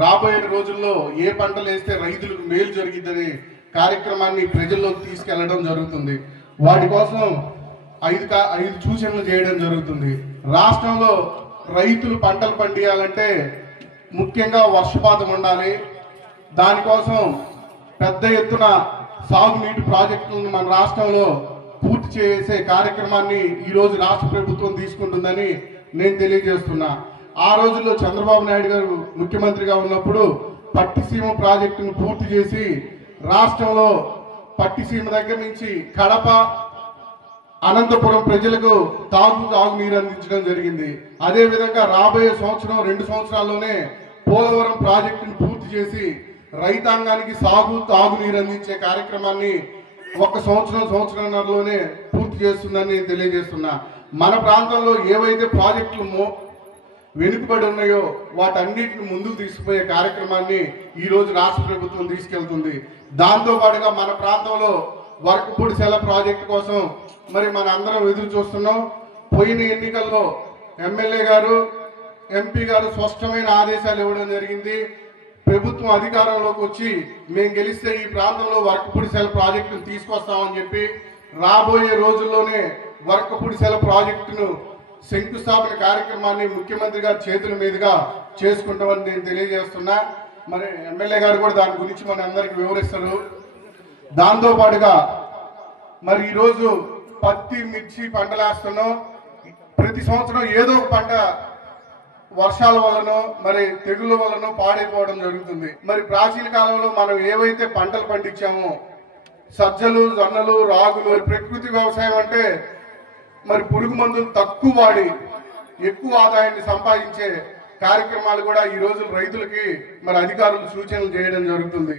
రాబోయే రోజుల్లో ఏ పంటలు వేస్తే రైతులకు మేలు జరిగిద్దనే కార్యక్రమాన్ని ప్రజల్లోకి తీసుకెళ్లడం జరుగుతుంది. వాటి కోసం ఐదు సూచనలు చేయడం జరుగుతుంది. రాష్ట్రంలో రైతులు పంటలు పండియాలంటే ముఖ్యంగా వర్షపాతం ఉండాలి. దానికోసం పెద్ద ఎత్తున సాగునీటి ప్రాజెక్టులను మన రాష్ట్రంలో పూర్తి చేసే కార్యక్రమాన్ని ఈ రోజు రాష్ట్ర ప్రభుత్వం తీసుకుంటుందని నేను తెలియజేస్తున్నా. ఆ రోజుల్లో చంద్రబాబు నాయుడు గారు ముఖ్యమంత్రిగా ఉన్నప్పుడు పట్టిసీమ ప్రాజెక్టును పూర్తి చేసి రాష్ట్రంలో పట్టిసీమ దగ్గర నుంచి కడప, అనంతపురం ప్రజలకు తాగునీరు అందించడం జరిగింది. అదే విధంగా రాబోయే సంవత్సరం 2 సంవత్సరాల్లోనే పోలవరం ప్రాజెక్టును పూర్తి చేసి రైతాంగానికి తాగునీరు అందించే కార్యక్రమాన్ని 1 సంవత్సరంన్నరలోనే పూర్తి చేస్తుందని నేను తెలియజేస్తున్నా. మన ప్రాంతంలో ఏవైతే ప్రాజెక్టులు వెనుకబడి ఉన్నాయో వాటన్నిటిని ముందుకు తీసుకుపోయే కార్యక్రమాన్ని ఈ రోజు రాష్ట్ర ప్రభుత్వం తీసుకెళ్తుంది. దాంతో పాటుగా మన ప్రాంతంలో వర్కపూడిసెల ప్రాజెక్టు కోసం మరి మన అందరం ఎదురు చూస్తున్నాం. పోయిన ఎన్నికల్లో ఎమ్మెల్యే గారు, ఎంపీ గారు స్పష్టమైన ఆదేశాలు ఇవ్వడం జరిగింది. ప్రభుత్వం అధికారంలోకి వచ్చి మేము గెలిస్తే ఈ ప్రాంతంలో వర్కపూడిసెల ప్రాజెక్టును తీసుకొస్తామని చెప్పి రాబోయే రోజుల్లోనే వర్కపూడిసెల ప్రాజెక్టును శంకుస్థాపన కార్యక్రమాన్ని ముఖ్యమంత్రి గారి చేతుల మీదుగా చేసుకుంటామని నేను తెలియజేస్తున్నా. మరి ఎమ్మెల్యే గారు కూడా దాని గురించి మన అందరికి వివరిస్తారు. దాంతో పాటుగా మరి ఈరోజు పత్తి, మిర్చి పంటలు వేస్తున్నాం. ప్రతి సంవత్సరం ఏదో ఒక పంట వర్షాల వల్లనో మరి తెగుళ్ళ వల్లనో పాడైపోవడం జరుగుతుంది. మరి ప్రాచీన కాలంలో మనం ఏవైతే పంటలు పండించామో సజ్జలు, జొన్నలు, రాగులు, ప్రకృతి వ్యవసాయం అంటే మరి పురుగు మందులు తక్కువ వాడి ఎక్కువ ఆదాయాన్ని సంపాదించే కార్యక్రమాలు కూడా ఈ రోజు రైతులకి మరి అధికారులు సూచనలు చేయడం జరుగుతుంది.